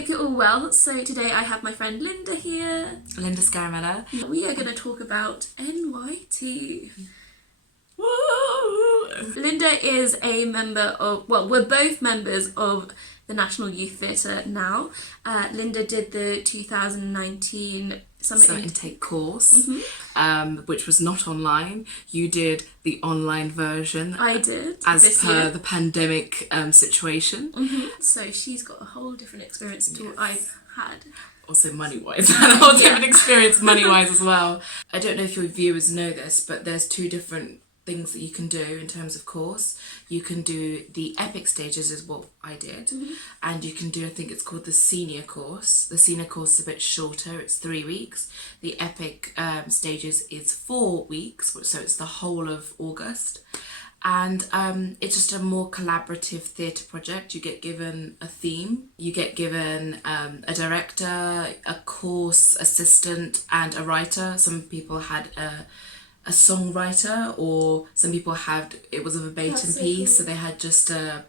hope you're all well. So today I have my friend Linda here. Linda Scaramella. We are going to talk about NYT. Woo! Linda is a member of, well, we're both members of the National Youth Theatre now. Linda did the 2019 Summer Intake course, which was not online. You did the online version. I did. As per the pandemic situation. So she's got a whole different experience to what I've had. Also money-wise, a whole different experience money-wise as well. I don't know if your viewers know this, but there's two different things that you can do in terms of course. You can do the epic stages, is what I did, and you can do, I think it's called the senior course. The senior course is a bit shorter, it's 3 weeks. The epic stages is 4 weeks, so it's the whole of August. And it's just a more collaborative theatre project. You get given a theme, you get given a director, a course assistant and a writer. Some people had a songwriter, or some people had, it was a verbatim piece, so they had just a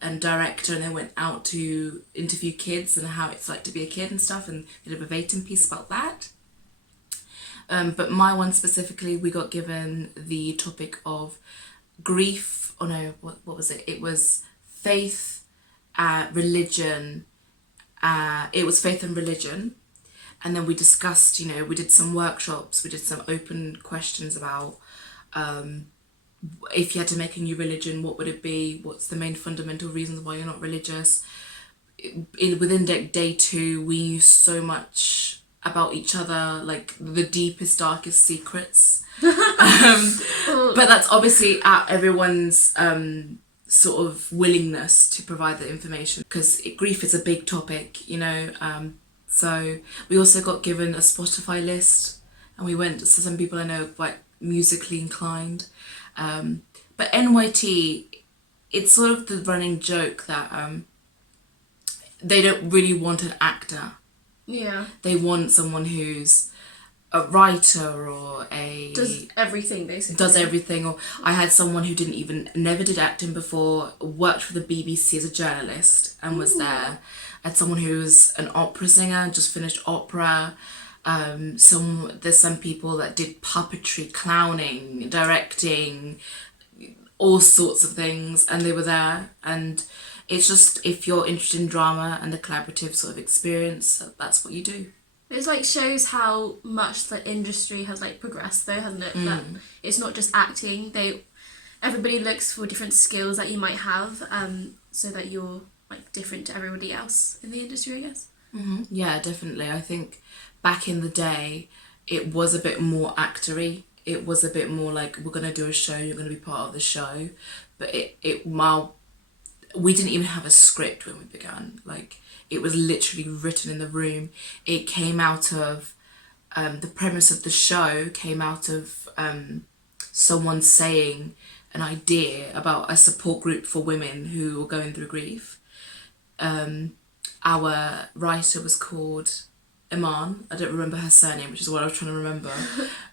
director and they went out to interview kids and how it's like to be a kid and stuff, and did a verbatim piece about that. But my one specifically, we got given the topic of grief, what was it? It was faith, religion, it was faith and religion. And then we discussed, we did some workshops, we did some open questions about if you had to make a new religion, what would it be? What's the main fundamental reasons why you're not religious? Within day 2, we knew so much about each other, like the deepest, darkest secrets. But that's obviously at everyone's sort of willingness to provide the information, because grief is a big topic, So we also got given a Spotify list, and we went to some people I know quite musically inclined. But NYT, it's sort of the running joke that they don't really want an actor. Yeah. They want someone who's a writer or does everything basically. Does everything. Or I had someone who never did acting before, worked for the BBC as a journalist and was there. I had someone who was an opera singer, just finished opera. There's some people that did puppetry, clowning, directing, all sorts of things, and they were there. And it's just, if you're interested in drama and the collaborative sort of experience, that's what you do. It's like shows how much the industry has like progressed though, hasn't it? That it's not just acting. Everybody looks for different skills that you might have, so that you're like different to everybody else in the industry, I guess. Yeah, definitely. I think back in the day, it was a bit more actory. It was a bit more like, we're gonna do a show, you're gonna be part of the show. But we didn't even have a script when we began. Like, it was literally written in the room. It came out of the premise of the show came out of someone saying an idea about a support group for women who were going through grief. Our writer was called Iman. I don't remember her surname, which is what I was trying to remember.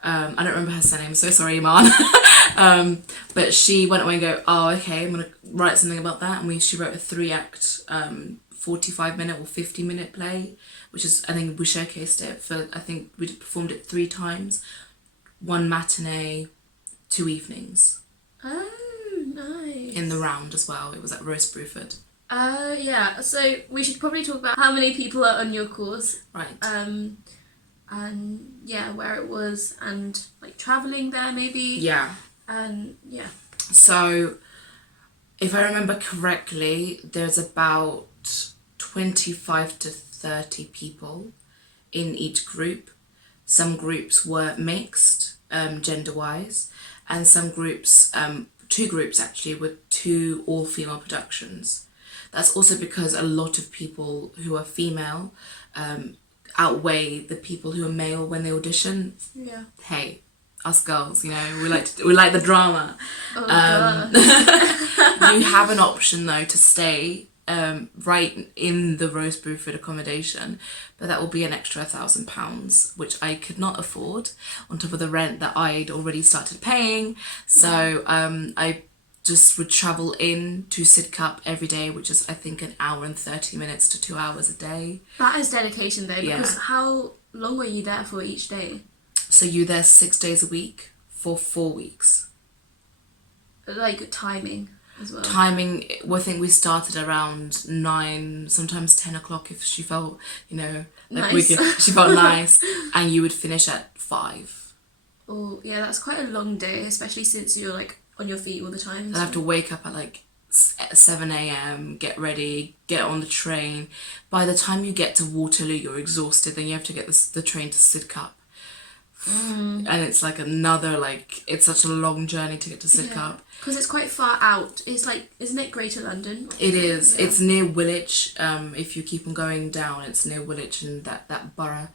I don't remember her surname, so sorry, Iman. But she went away and go, oh, okay, I'm going to write something about that. And she wrote a 3-act, 45-minute or 50-minute play, which is, I think we showcased it for, I think we performed it 3 times. 1 matinee, 2 evenings. Oh, nice. In the round as well. It was at Roast Bruford. Yeah, so we should probably talk about how many people are on your course. Right. And yeah, where it was, and like travelling there maybe. Yeah. And yeah. So, if I remember correctly, there's about 25 to 30 people in each group. Some groups were mixed, gender-wise, and some groups, 2 groups actually, were 2 all-female productions. That's also because a lot of people who are female outweigh the people who are male when they audition. Yeah. Hey, us girls, we like the drama. Oh, God. You have an option though to stay right in the Roast Bruford accommodation, but that will be an extra £1,000, which I could not afford on top of the rent that I'd already started paying. So I just would travel in to Sidcup every day, which is I think an hour and 30 minutes to 2 hours a day. That is dedication though, because how long were you there for each day? So you're there 6 days a week for 4 weeks. Like timing as well. Timing, well, I think we started around 9, sometimes 10 o'clock if she felt, nice. She felt nice, and you would finish at 5. Oh yeah, that's quite a long day, especially since you're like on your feet all the time. I have to wake up at like 7 a.m, get ready, get on the train. By the time you get to Waterloo, you're exhausted. Then you have to get the train to Sidcup. And it's like it's such a long journey to get to Sidcup. Because it's quite far out. It's like, isn't it Greater London? It is. Yeah. It's near Woolwich. If you keep on going down, it's near Woolwich and that borough.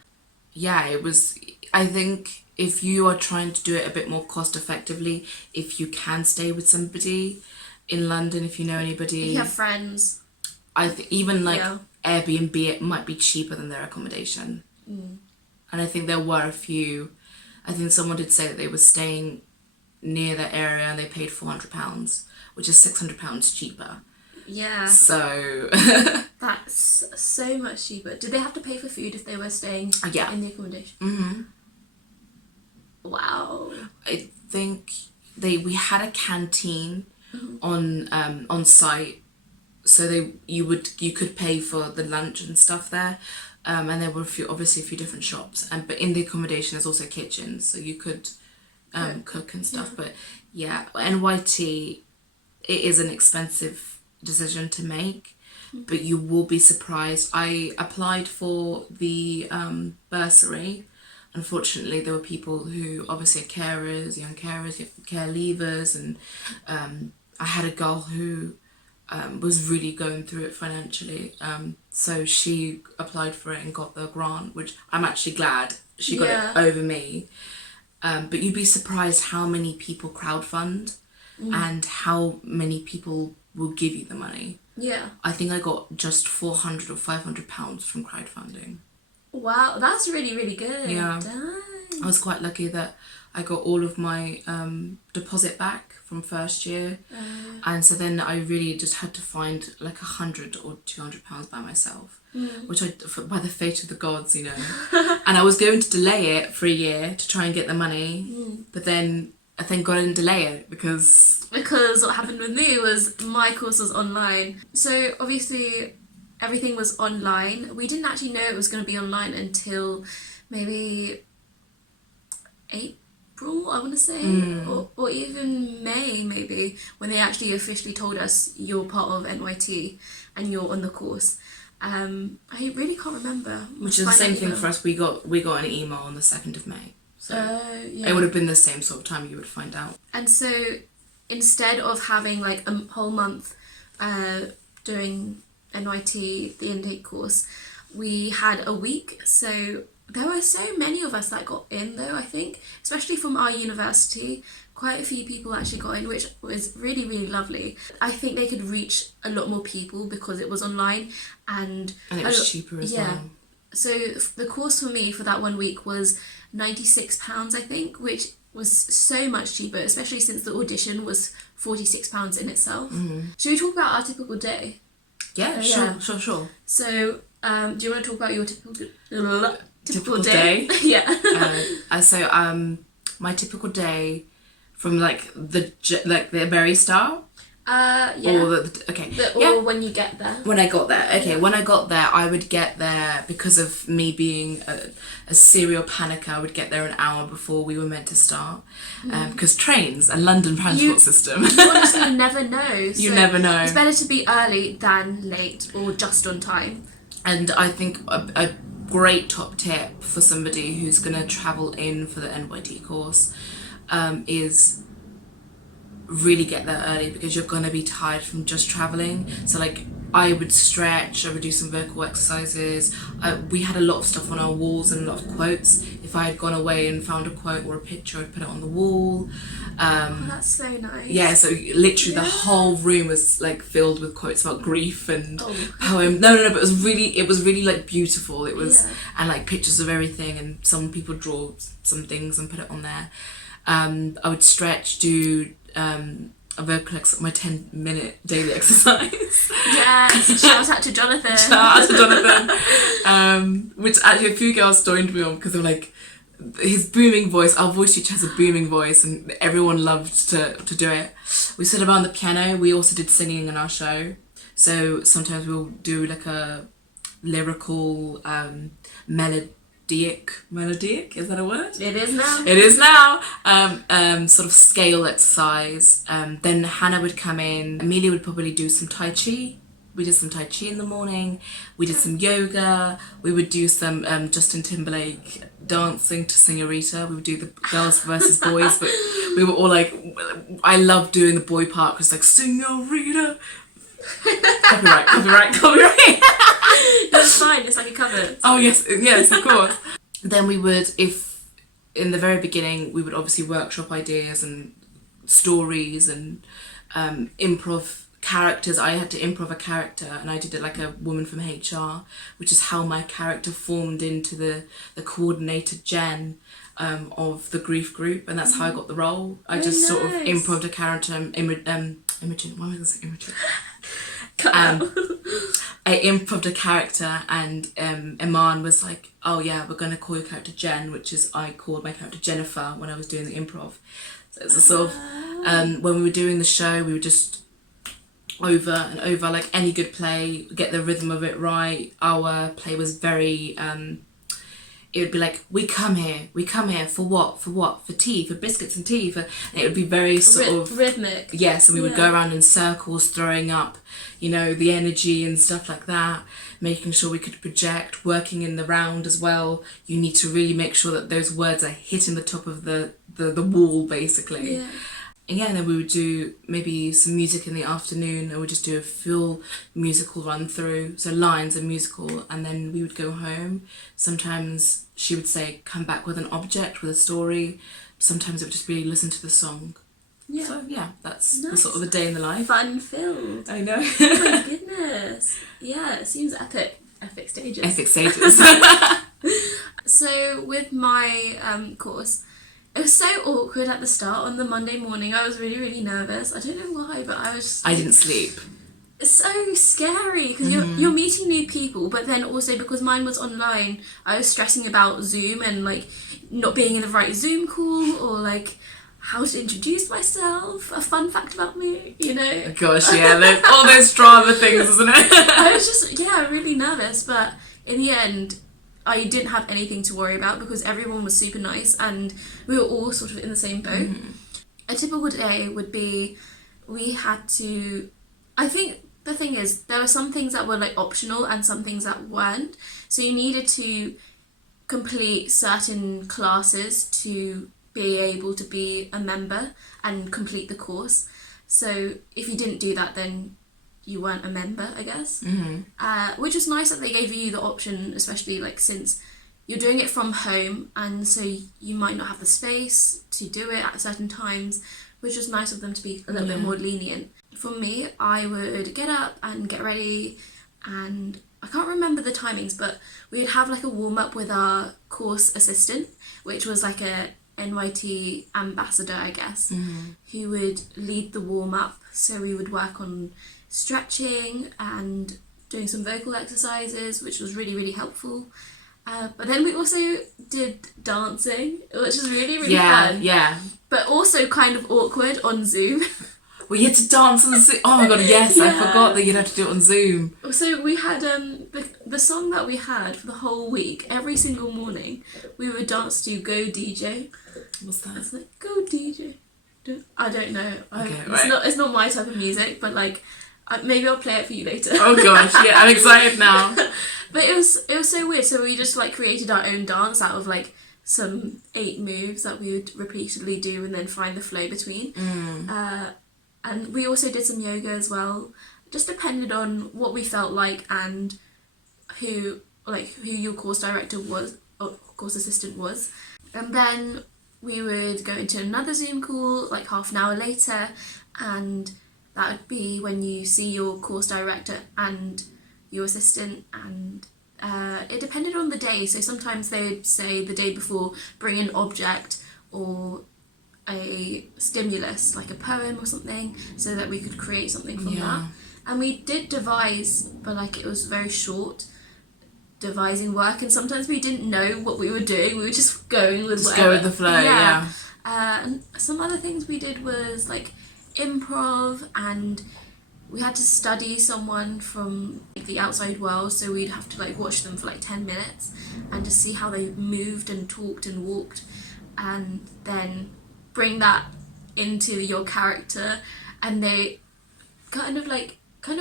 Yeah, it was. I think if you are trying to do it a bit more cost effectively, if you can stay with somebody in London, if you know anybody. If you have friends. Even Airbnb, it might be cheaper than their accommodation. And I think there were a few. I think someone did say that they were staying near the area and they paid £400, which is £600 cheaper. Yeah. So that's so much cheaper. Did they have to pay for food if they were staying in the accommodation? Mm-hmm. Wow. I think we had a canteen on site, so you could pay for the lunch and stuff there. And there were obviously a few different shops, but in the accommodation there's also kitchens, so you could cook and stuff. But yeah, NYT, it is an expensive decision to make, but you will be surprised. I applied for the bursary. Unfortunately, there were people who obviously are carers, young carers, care leavers, and I had a girl who was really going through it financially. So she applied for it and got the grant, which I'm actually glad she got it over me. But you'd be surprised how many people crowdfund and how many people will give you the money. Yeah. I think I got just £400 or £500 from crowdfunding. Wow, that's really, really good. Yeah. Dang. I was quite lucky that I got all of my deposit back from first year, and so then I really just had to find like £100 or £200 by myself, which by the fate of the gods, and I was going to delay it for a year to try and get the money, but then I thank God I didn't delay it because what happened with me was my course was online, so obviously everything was online. We didn't actually know it was going to be online until maybe April, I want to say, or even May maybe, when they actually officially told us you're part of NYT and you're on the course. I really can't remember. Which is the same thing for us. We got an email on the 2nd of May. So it would have been the same sort of time you would find out. And so instead of having like a whole month doing NYT, the intake course, we had a week. So there were so many of us that got in though, I think, especially from our university. Quite a few people actually got in, which was really, really lovely. I think they could reach a lot more people because it was online and it was cheaper as well. So the course for me for that 1 week was £96, I think, which was so much cheaper, especially since the audition was £46 in itself. Should we talk about our typical day? Yeah, sure. So, do you want to talk about your typical day? Yeah. So, my typical day from the very start. Or when you get there. When I got there, okay. When I got there, I would get there because of me being a serial panicker. I would get there an hour before we were meant to start, because trains and London transport system. You honestly never know. So you never know. It's better to be early than late or just on time. And I think a great top tip for somebody who's gonna travel in for the NYT course is really get there early, because you're gonna be tired from just traveling. So like I would stretch, I would do some vocal exercises. We had a lot of stuff on our walls and a lot of quotes. If I had gone away and found a quote or a picture, I'd put it on the wall. That's so nice. Yeah, so literally the whole room was like filled with quotes about grief and poem. No, but it was really like beautiful. It was and like pictures of everything, and some people draw some things and put it on there. I would stretch, do a vocal my 10-minute daily exercise. Yes, shout out to Jonathan. Shout out to Jonathan. Which actually a few girls joined me on because they were like, his booming voice, our voice teacher has a booming voice and everyone loved to do it. We stood around the piano. We also did singing in our show. So sometimes we'll do like a lyrical, melodic, is that a word? It is now. It is now. Sort of scale exercise. Then Hannah would come in. Amelia would probably do some Tai Chi. We did some Tai Chi in the morning. We did some yoga. We would do some Justin Timberlake dancing to Señorita. We would do the girls versus boys, but we were all like, I love doing the boy part because like, Señorita. Copyright. That's fine, it's like a cover. Oh yes, of course. Then we would, if in the very beginning, we would obviously workshop ideas and stories and improv characters. I had to improv a character and I did it like a woman from HR, which is how my character formed into the coordinator Jen of the grief group, and that's how I got the role. I just sort of improved a character. Imogen, why am I going to say Imogen? I improved a character and Iman was like, oh yeah, we're going to call your character Jen, which is, I called my character Jennifer when I was doing the improv. So it's a sort of, when we were doing the show, we would just over and over, like any good play, get the rhythm of it right. Our play was very, it would be like, we come here for what? For tea, for biscuits and tea. And it would be very sort of rhythmic. Yes, and we would go around in circles, throwing up, the energy and stuff like that, making sure we could project, working in the round as well. You need to really make sure that those words are hitting the top of the wall, basically. Yeah. And then we would do maybe some music in the afternoon, and we'd just do a full musical run through, so lines and musical, and then we would go home. Sometimes she would say, come back with an object, with a story. Sometimes it would just be listen to the song. Yeah. So yeah, that's the sort of a day in the life. Fun filled. I know. Oh my goodness. Yeah, it seems epic. Epic stages. Epic stages. So with my course, it was so awkward at the start on the Monday morning. I was really, really nervous. I don't know why, but I was just, I didn't sleep. It's so scary because you're meeting new people, but then also because mine was online, I was stressing about Zoom and like not being in the right Zoom call or like how to introduce myself, a fun fact about me, Oh gosh, yeah, all those drama things, isn't it? I was just, really nervous, but in the end, I didn't have anything to worry about because everyone was super nice and we were all sort of in the same boat. A typical day would be, we had to, I think the thing is, there were some things that were like optional and some things that weren't. So you needed to complete certain classes to be able to be a member and complete the course. So if you didn't do that, then you weren't a member, I guess. Which is nice that they gave you the option, especially like since you're doing it from home and so you might not have the space to do it at certain times, which is nice of them to be a little bit more lenient. For me, I would get up and get ready, and I can't remember the timings, but we would have like a warm-up with our course assistant, which was like a NYT ambassador, I guess, who would lead the warm-up. So we would work on stretching and doing some vocal exercises, which was really, really helpful. But then we also did dancing, which was really, really fun. Yeah. But also kind of awkward on Zoom. Well, you had to dance on Zoom. Oh my god, yes, I forgot that you'd have to do it on Zoom. So we had the song that we had for the whole week, every single morning, we would dance to Go DJ. What's that? It's like, Go DJ. I don't know. Okay, it's not my type of music, but like, maybe I'll play it for you later. Oh gosh, yeah, I'm excited now. But it was so weird. So we just like created our own dance out of like some 8 moves that we would repeatedly do and then find the flow between. And we also did some yoga as well. Just depended on what we felt like and who your course director was or course assistant was. And then we would go into another Zoom call like half an hour later, and that would be when you see your course director and your assistant, and it depended on the day. So sometimes they would say the day before, bring an object, or a stimulus, like a poem or something, so that we could create something from that. And we did devise, but like it was very short devising work, and sometimes we didn't know what we were doing. We were just going with whatever. Go with the flow. Yeah. And some other things we did was like improv, and we had to study someone from like, the outside world, so we'd have to like watch them for like 10 minutes and just see how they moved and talked and walked, and then bring that into your character, and they kind of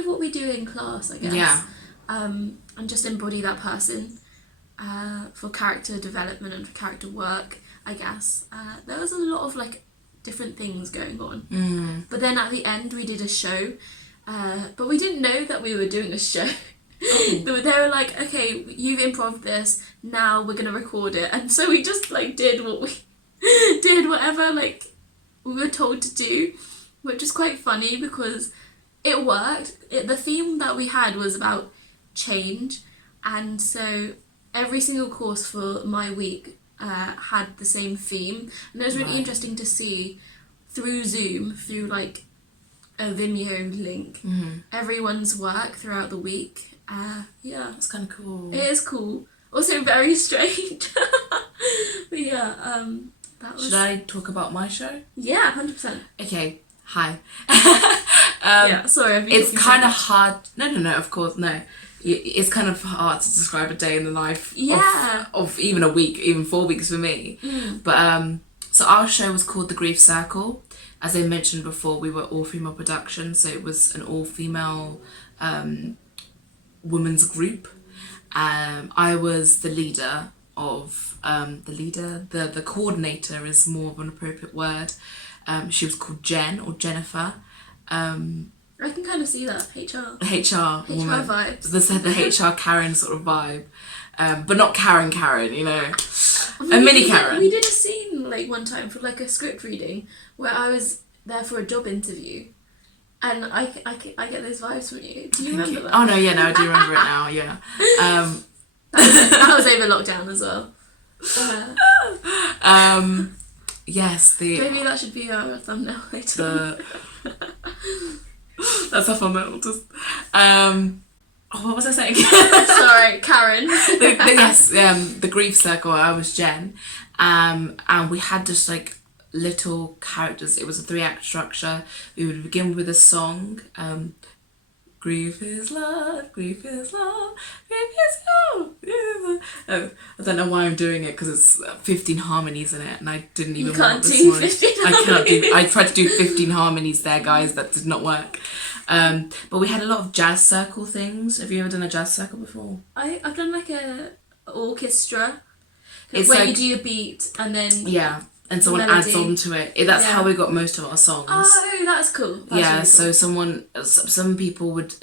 what we do in class, I guess. Yeah. And just embody that person for character development and for character work, I guess. There was a lot of like different things going on. But then at the end we did a show, but we didn't know that we were doing a show. They were like, okay, you've improv this, now we're gonna record it. And so we just like did what we did, whatever like we were told to do, which was quite funny because it worked. The theme that we had was about change, and so every single course for my week had the same theme, and it was really interesting to see through Zoom, through like a Vimeo link, everyone's work throughout the week. Yeah, That's kind of cool. it is cool, also very strange. But yeah, that was... Should I talk about my show? Yeah, 100%. Okay, hi. Yeah, sorry, I've been It's talking so kind of much. hard. No, of course, no. It's kind of hard to describe a day in the life of even a week, even 4 weeks for me. But so our show was called The Grief Circle. As I mentioned before, we were all-female production, so it was an all-female women's group. I was the leader of the coordinator is more of an appropriate word. She was called Jen or Jennifer. I can kind of see that HR woman. vibes. The HR Karen sort of vibe, but not Karen, you know, a mini Karen. We did a scene like one time for like a script reading where I was there for a job interview, and I get those vibes from you. Do you remember that? Oh no, yeah, no, I do remember it now. Yeah, that was over lockdown as well. Yes, maybe that should be our thumbnail later. That's a thumbnail. Just what was I saying? Sorry, Karen. The Grief Circle. I was Jen, and we had just like little characters. It was a 3-act structure. We would begin with a song. Grief is love, grief is love, grief is love. I don't know why I'm doing it because it's 15 harmonies in it, and I didn't even. You can't do 15 harmonies. I tried to do 15 harmonies there, guys. That did not work. But we had a lot of jazz circle things. Have you ever done a jazz circle before? I've done like a orchestra. It's where like, you do your beat and then and someone melody. adds on to it. That's how we got most of our songs. Oh, that's cool. That's really cool. So some people would,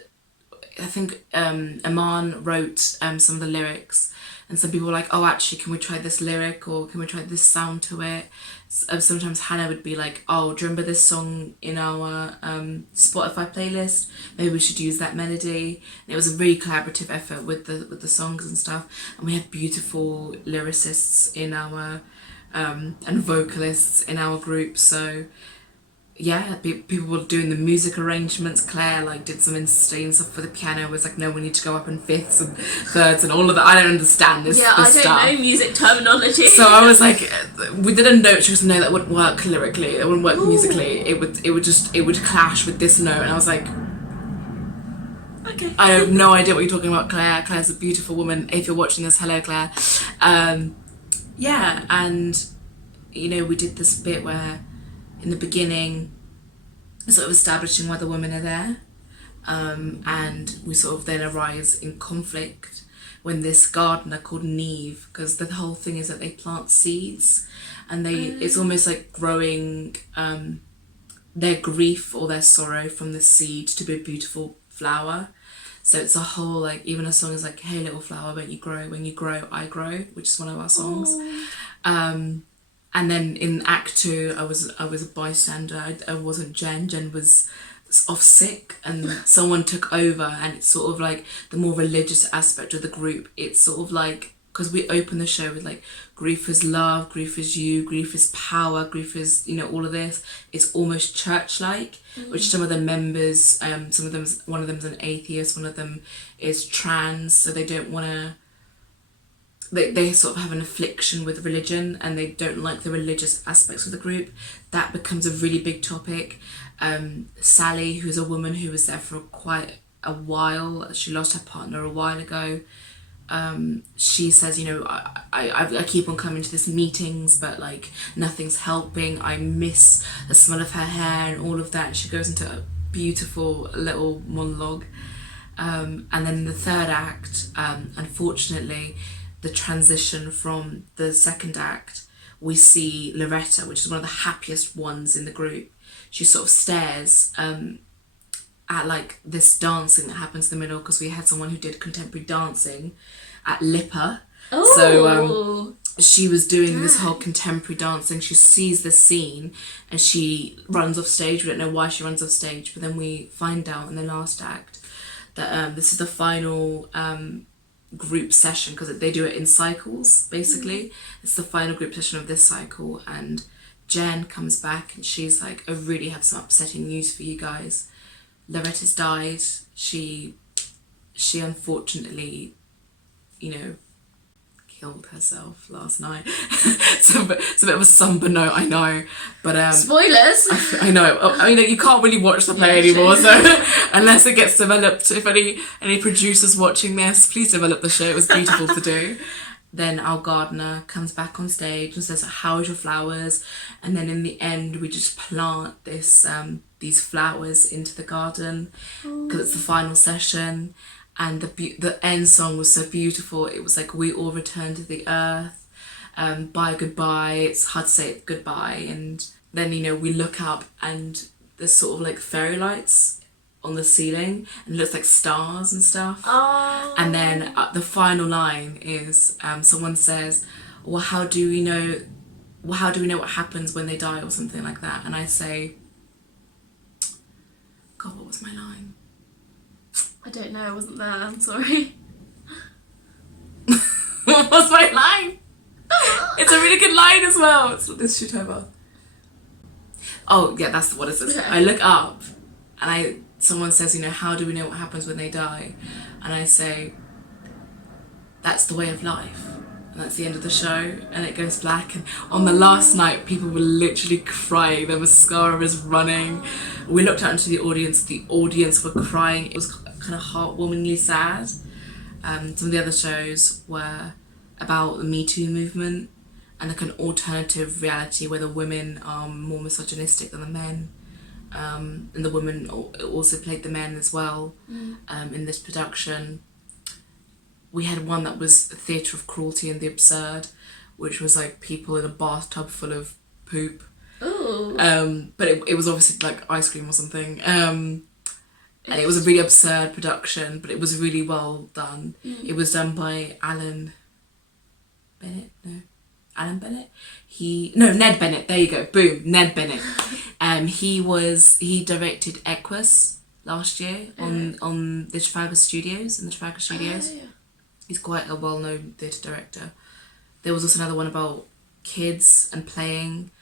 I think Aman wrote some of the lyrics, and some people were like, oh, actually, can we try this lyric, or can we try this sound to it? Sometimes Hannah would be like, oh, do you remember this song in our Spotify playlist? Maybe we should use that melody. And it was a really collaborative effort with the songs and stuff, and we had beautiful lyricists in our and vocalists in our group. So yeah, people were doing the music arrangements. Claire like did some insane stuff for the piano. It was like, no, we need to go up in fifths and thirds and all of that. I don't understand this. Yeah, this I don't stuff. know music terminology. So I was like, we didn't know. She was no, that wouldn't work lyrically. It wouldn't work musically. It would clash with this note. And I was like, okay. I have no idea what you're talking about, Claire. Claire's a beautiful woman. If you're watching this, hello, Claire. Yeah, and you know, we did this bit where in the beginning, sort of establishing why the women are there, and we sort of then arise in conflict when this gardener called Neve, because the whole thing is that they plant seeds, and it's almost like growing their grief or their sorrow from the seed to be a beautiful flower. So it's a whole, like, even a song is like, hey little flower, when you grow I grow, which is one of our songs. And then in Act 2, I was a bystander. I wasn't Jen. Jen was off sick, and someone took over. And it's sort of like the more religious aspect of the group. It's sort of like because we open the show with like grief is love, grief is you, grief is power, grief is, you know, all of this. It's almost church-like, which some of the members, one of them's an atheist, one of them is trans, so they don't want to, they sort of have an affliction with religion and they don't like the religious aspects of the group. That becomes a really big topic. Sally, who's a woman who was there for quite a while, she lost her partner a while ago. She says, you know, I keep on coming to these meetings, but like nothing's helping. I miss the smell of her hair and all of that. She goes into a beautiful little monologue. And then in the third act, unfortunately, the transition from the second act, we see Loretta, which is one of the happiest ones in the group. She sort of stares at like this dancing that happens in the middle, because we had someone who did contemporary dancing at Lipper. Oh. So she was doing this whole contemporary dancing. She sees this scene and she runs off stage. We don't know why she runs off stage, but then we find out in the last act that this is the final group session, because they do it in cycles basically. It's the final group session of this cycle, and Jen comes back and she's like, I really have some upsetting news for you guys. Loretta's died. She unfortunately, you know, killed herself last night. It's a bit of a somber note, I know, but spoilers. I know. I mean, you can't really watch the play anymore, so unless it gets developed. If any producers watching this, please develop the show. It was beautiful to do. Then our gardener comes back on stage and says, "How's your flowers?" And then in the end, we just plant these flowers into the garden, because it's the final session. And the end song was so beautiful. It was like, we all return to the earth, bye goodbye. It's hard to say goodbye. And then, you know, we look up and there's sort of like fairy lights on the ceiling and it looks like stars and stuff. Oh. And then the final line is someone says, well, how do we know what happens when they die, or something like that. And I say, God, what was my line? I don't know, I wasn't there, I'm sorry. What was my line? It's a really good line as well. Let's shoot over. Oh yeah, that's what it says. Okay. I look up and someone says, you know, how do we know what happens when they die? And I say, that's the way of life. And that's the end of the show, and it goes black. And on the last night, people were literally crying. Their mascara was running. We looked out into the audience were crying. It was kind of heartwarmingly sad. Some of the other shows were about the Me Too movement and like an alternative reality where the women are more misogynistic than the men. And the women also played the men as well in this production. We had one that was a theatre of cruelty and the absurd, which was like people in a bathtub full of poop. Ooh. But it was obviously like ice cream or something. And it was a really absurd production, but it was really well done. It was done by Ned Bennett, there you go, boom, Ned Bennett. He directed Equus last year on the Trafalgar Studios, Yeah. He's quite a well-known theatre director. There was also another one about kids and playing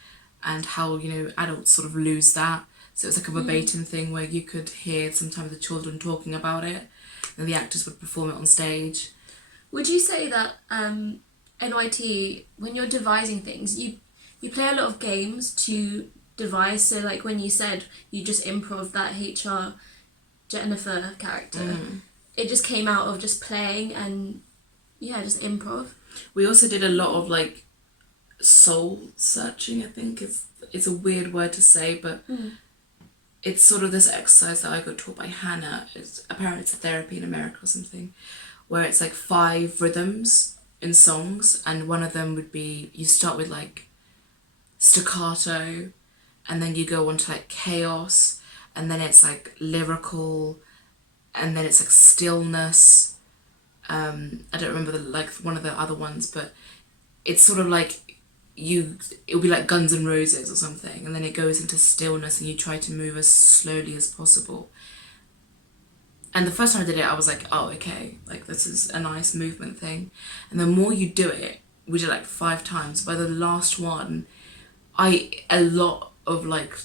and how, you know, adults sort of lose that. So it was like a verbatim thing where you could hear sometimes the children talking about it and the actors would perform it on stage. Would you say that NYT, when you're devising things, you play a lot of games to devise? So like when you said you just improv that HR Jennifer character, it just came out of just playing and just improv. We also did a lot of like soul searching, I think it's a weird word to say, but it's sort of this exercise that I got taught by Hannah. Apparently it's a therapy in America or something, where it's like 5 rhythms in songs, and one of them would be, you start with like staccato and then you go on to like chaos, and then it's like lyrical, and then it's like stillness. I don't remember one of the other ones, but it's sort of like it'll be like Guns N' Roses or something, and then it goes into stillness and you try to move as slowly as possible. And the first time I did it, I was like, oh, okay, like this is a nice movement thing. And the more you do it, we did like 5 times. By the last one, a lot of like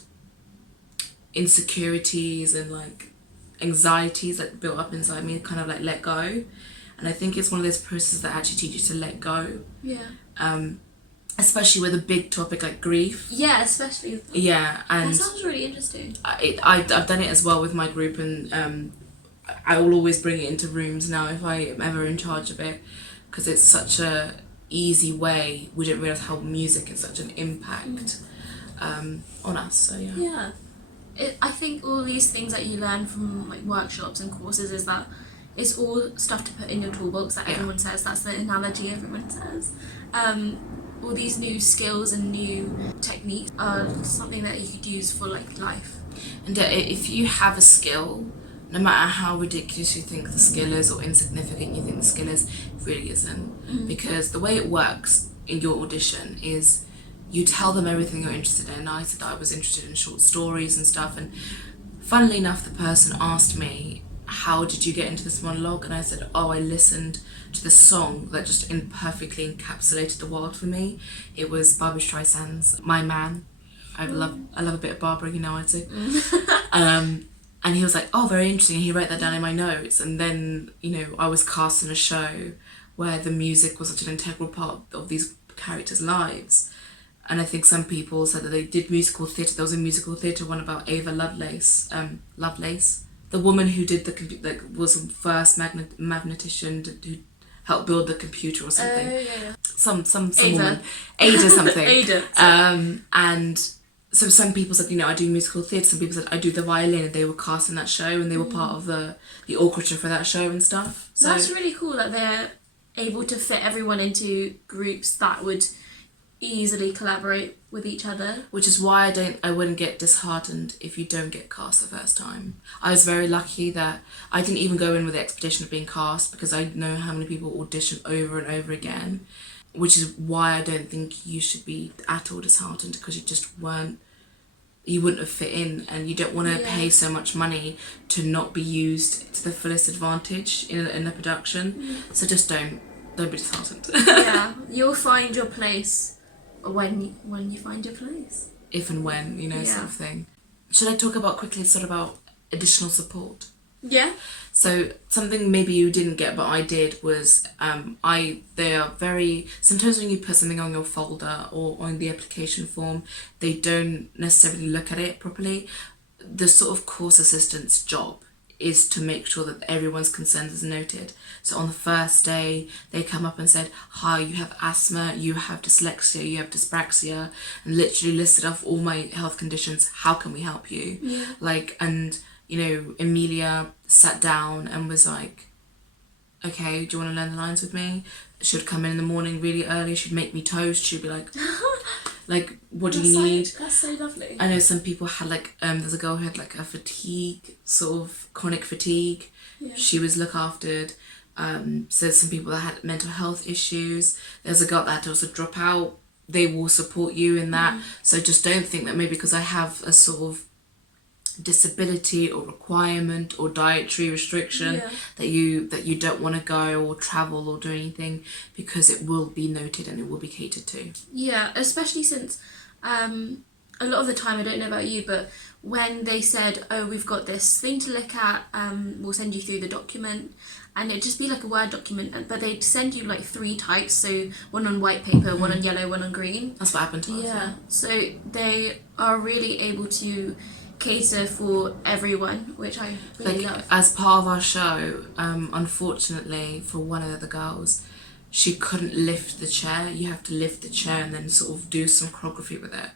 insecurities and like anxieties that built up inside me kind of like let go. And I think it's one of those processes that actually teach you to let go. Yeah. Especially with a big topic like grief. Yeah, especially. Yeah, and that sounds really interesting. I've done it as well with my group, and I will always bring it into rooms now if I am ever in charge of it, because it's such a easy way. We didn't realize how music has such an impact on us. So yeah. Yeah. I think all these things that you learn from like workshops and courses is that it's all stuff to put in your toolbox that everyone says. That's the analogy everyone says. All these new skills and new techniques are something that you could use for like life. And if you have a skill, no matter how ridiculous you think the skill is or insignificant you think the skill is, it really isn't. Because the way it works in your audition is you tell them everything you're interested in. I said I was interested in short stories and stuff, and funnily enough the person asked me, how did you get into this monologue? And I said, oh, I listened to the song that just perfectly encapsulated the world for me. It was Barbra Streisand's My Man. I love a bit of Barbara, you know I do. And he was like, oh, very interesting. He wrote that down in my notes. And then, you know, I was cast in a show where the music was such an integral part of these characters' lives. And I think some people said that they did musical theatre. There was a musical theatre one about Ava Lovelace, the woman who did was the first magnetician who helped build the computer or something. Yeah. Some Ava. woman, Ada something. Ada. And so some people said, you know, I do musical theatre. Some people said I do the violin, and they were cast in that show, and they were part of the orchestra for that show and stuff. So that's really cool that they're able to fit everyone into groups that would easily collaborate with each other. Which is why I wouldn't get disheartened if you don't get cast the first time. I was very lucky that I didn't even go in with the expectation of being cast, because I know how many people audition over and over again, which is why I don't think you should be at all disheartened, because you wouldn't have fit in, and you don't want to pay so much money to not be used to the fullest advantage in a production. So just don't be disheartened. Yeah, you'll find your place when you find your place. If and when, you know, sort of thing. Should I talk quickly about additional support? Yeah. So something maybe you didn't get but I did was they are very, sometimes when you put something on your folder or on the application form, they don't necessarily look at it properly. The sort of course assistant's job is to make sure that everyone's concerns is noted. So on the first day, they come up and said, hi, you have asthma, you have dyslexia, you have dyspraxia, and literally listed off all my health conditions. How can we help you? Yeah. And you know, Emilia sat down and was like, okay, do you want to learn the lines with me? She'd come in the morning really early, she'd make me toast, she'd be like, what do you need? That's so lovely. I know some people had there's a girl who had a fatigue, sort of chronic fatigue. Yeah. She was looked after. So some people that had mental health issues. There's a girl that had to also drop out. They will support you in that. So just don't think that maybe because I have a sort of disability or requirement or dietary restriction that you don't want to go or travel or do anything, because it will be noted and it will be catered to. Yeah, especially since a lot of the time, I don't know about you, but when they said, oh, we've got this thing to look at, we'll send you through the document, and it'd just be like a Word document, but they'd send you 3 types, so one on white paper, one on yellow, one on green. That's what happened to us. Yeah, so they are really able to cater for everyone, which I really love. As part of our show, unfortunately for one of the girls, she couldn't lift the chair. You have to lift the chair and then sort of do some choreography with it.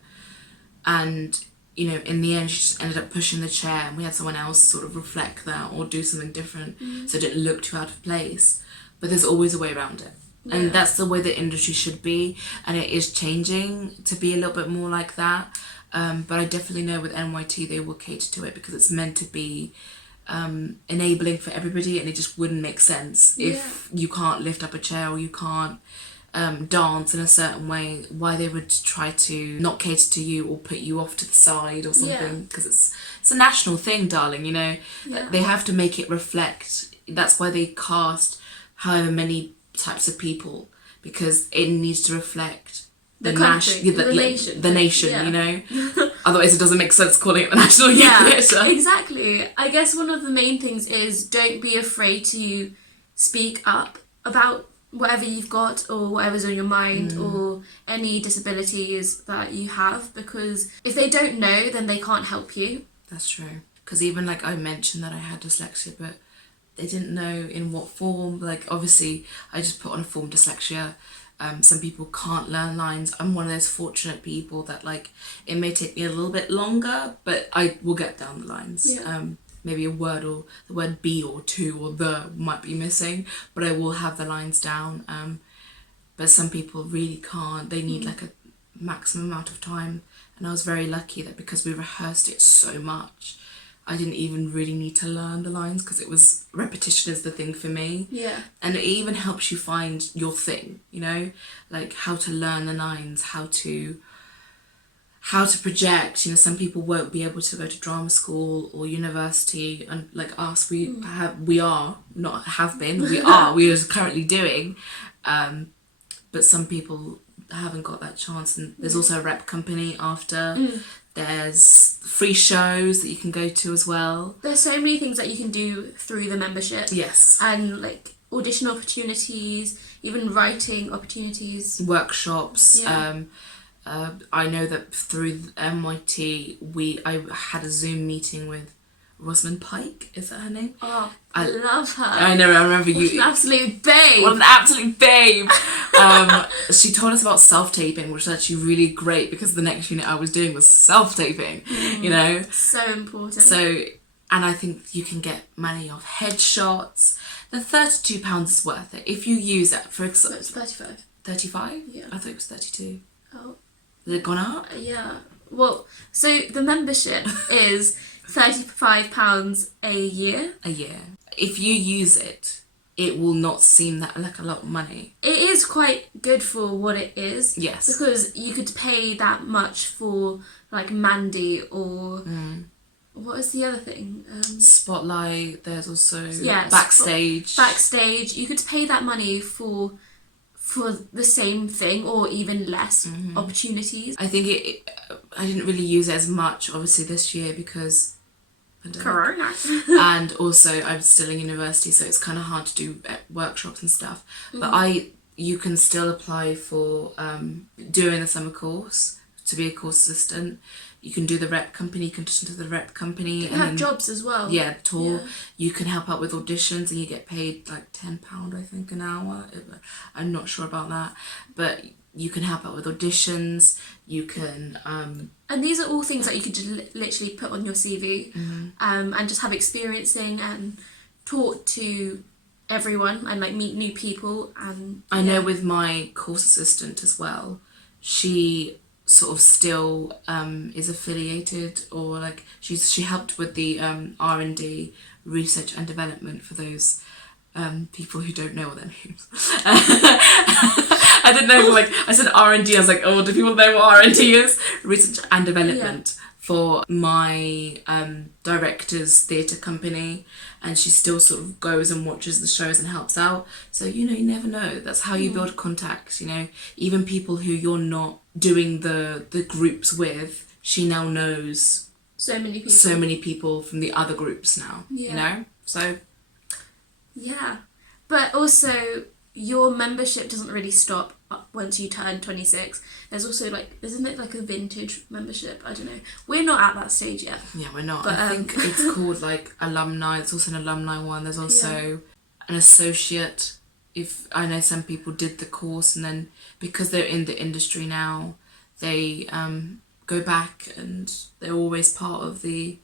And, you know, in the end, she just ended up pushing the chair, and we had someone else sort of reflect that or do something different so it didn't look too out of place. But there's always a way around it. Yeah. And that's the way the industry should be, and it is changing to be a little bit more like that. But I definitely know with NYT they will cater to it, because it's meant to be enabling for everybody, and it just wouldn't make sense if you can't lift up a chair or you can't dance in a certain way, why they would try to not cater to you or put you off to the side or something, because it's a national thing, darling, you know. They have to make it reflect. That's why they cast however many types of people, because it needs to reflect the country, the nation, you know. Otherwise it doesn't make sense calling it the National Youth Theatre. Exactly. I guess one of the main things is don't be afraid to speak up about whatever you've got or whatever's on your mind or any disabilities that you have, because if they don't know, then they can't help you. That's true. Because even like I mentioned that I had dyslexia, but they didn't know in what form. Like obviously I just put on a form dyslexia. Some people can't learn lines. I'm one of those fortunate people that like it may take me a little bit longer, but I will get down the lines. Maybe a word or the word be or to or the might be missing, but I will have the lines down. But some people really can't. They need like a maximum amount of time, and I was very lucky that because we rehearsed it so much, I didn't even really need to learn the lines, because it was repetition is the thing for me. And it even helps you find your thing, you know, like how to learn the lines, how to project. You know, some people won't be able to go to drama school or university, and like us, we are currently doing, but some people haven't got that chance. And there's also a rep company after. There's free shows that you can go to as well. There's so many things that you can do through the membership. Yes. And like audition opportunities, even writing opportunities. Workshops. Yeah. I know that through MIT, I had a Zoom meeting with Rosamund Pike, is that her name? Oh, I love her. I know, I remember you. What an absolute babe. What an absolute babe. She told us about self-taping, which was actually really great, because the next unit I was doing was self-taping, you know? So important. So, and I think you can get money off headshots. The £32 is worth it if you use it for example. It's 35. 35? Yeah. I thought it was 32. Oh. Has it gone up? Yeah. Well, so the membership is £35 a year. A year. If you use it, it will not seem that like a lot of money. It is quite good for what it is. Yes. Because you could pay that much for like Mandy or what is the other thing? Spotlight. There's also Backstage. Backstage. You could pay that money for the same thing or even less opportunities. I think I didn't really use it as much obviously this year because Corona. And also I'm still in university, so it's kind of hard to do workshops and stuff. But you can still apply for doing the summer course to be a course assistant. You can do the rep company, you can audition to the rep company. You can have jobs as well. Yeah, tour. Yeah. You can help out with auditions and you get paid like £10, I think, an hour. I'm not sure about that. But you can help out with auditions, you can... And these are all things that you could just literally put on your CV and just have experiencing and talk to everyone and like meet new people. And I know with my course assistant as well, she sort of still is affiliated, or like she helped with the R&D, research and development, for those people who don't know what that means. I didn't know, like I said R&D, I was like, oh, do people know what R&D is? Research and development for my director's theatre company, and she still sort of goes and watches the shows and helps out. So, you know, you never know. That's how you build contacts, you know. Even people who you're not doing the groups with, she now knows so many people from the other groups now, you know? So... Yeah. But also, your membership doesn't really stop once you turn 26. There's also like, isn't it like a vintage membership? I don't know. We're not at that stage yet. Yeah, we're not. But, I think it's called like alumni. It's also an alumni one. There's also an associate. If I know some people did the course and then because they're in the industry now, they go back and they're always part of the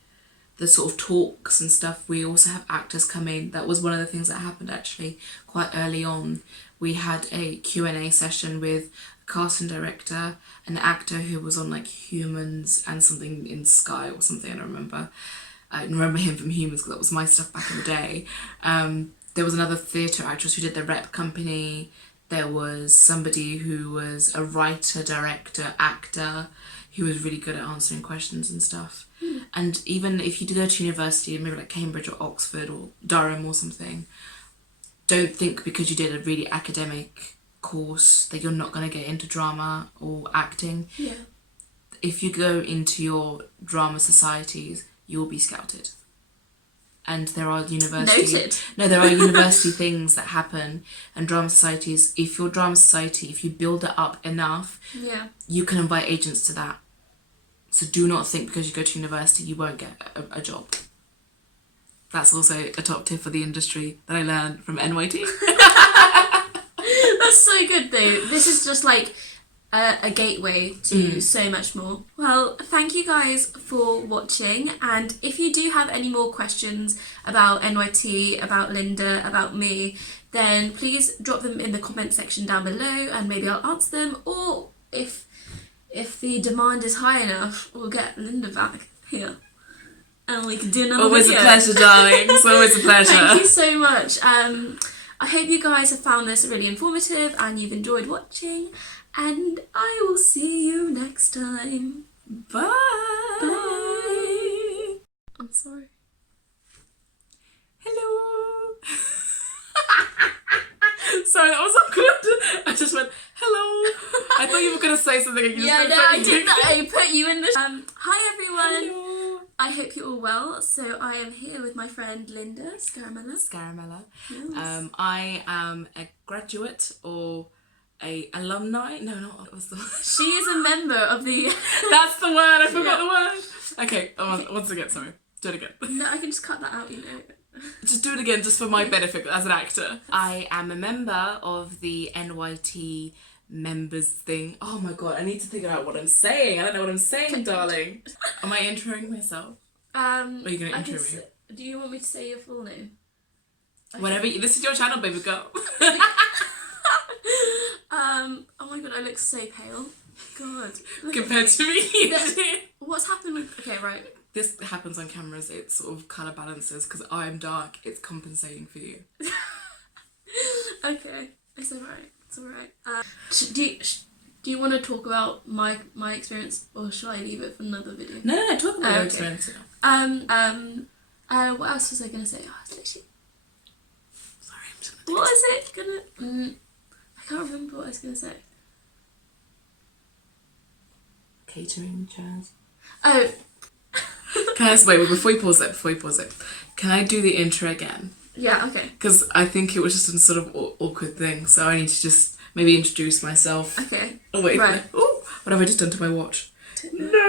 sort of talks and stuff. We also have actors come in. That was one of the things that happened actually quite early on. We had a Q&A session with a casting director, an actor who was on like Humans and something in Sky or something, I don't remember. I remember him from Humans because that was my stuff back in the day. There was another theatre actress who did the rep company. There was somebody who was a writer, director, actor, who was really good at answering questions and stuff. And even if you do go to university, maybe like Cambridge or Oxford or Durham or something, don't think because you did a really academic course that you're not going to get into drama or acting. Yeah. If you go into your drama societies, you'll be scouted. And there are university... Noted. No, there are university things that happen, and drama societies, if your drama society, if you build it up enough, Yeah. you can invite agents to that. So do not think because you go to university you won't get a job. That's also a top tip for the industry that I learned from NYT. That's so good though. This is just like a gateway to so much more. Well, thank you guys for watching, and if you do have any more questions about NYT, about Linda, about me, then please drop them in the comment section down below and maybe I'll answer them, or if the demand is high enough, we'll get Linda back here and we can do another Always video. a pleasure, darling. It's always a pleasure. Thank you so much. I hope you guys have found this really informative and you've enjoyed watching, and I will see you next time. Bye. Bye. I'm sorry. Hello. Sorry, that was awkward. I just went, hello. I thought you were going to say something. And you Yeah, just no, said I something. did that. I put you in the... Hi everyone. Hello. I hope you're all well. So I am here with my friend Linda Scaramella. Scaramella. Yes. I am a graduate or a alumni. No, not what was the word. She is a member of the... That's the word. I forgot the word. Okay. Once again. Sorry. Do it again. No, I can just cut that out, you know. Just do it again, just for my benefit as an actor. I am a member of the NYT members thing. Oh my god, I need to figure out what I'm saying. I don't know what I'm saying, darling. Am I introing myself? Or are you going to intro me? Do you want me to say your full name? Okay. Whenever this is your channel, baby girl. Oh my god, I look so pale. God. Compared to me. What's happened with... Okay, right. This happens on cameras, it sort of colour balances because I'm dark, it's compensating for you. Okay, it's alright. It's alright. Do you want to talk about my experience, or shall I leave it for another video? No, talk about your Okay. experience. What else was I gonna say? Oh, it's literally... Sorry, I'm just gonna take What was it gonna... I can't remember what I was gonna say. catering chairs. Oh. Can I just wait, before you pause it, can I do the intro again? Yeah, okay. Because I think it was just a sort of awkward thing, so I need to just maybe introduce myself. Okay. Oh wait, Right. oh, what have I just done to my watch? No!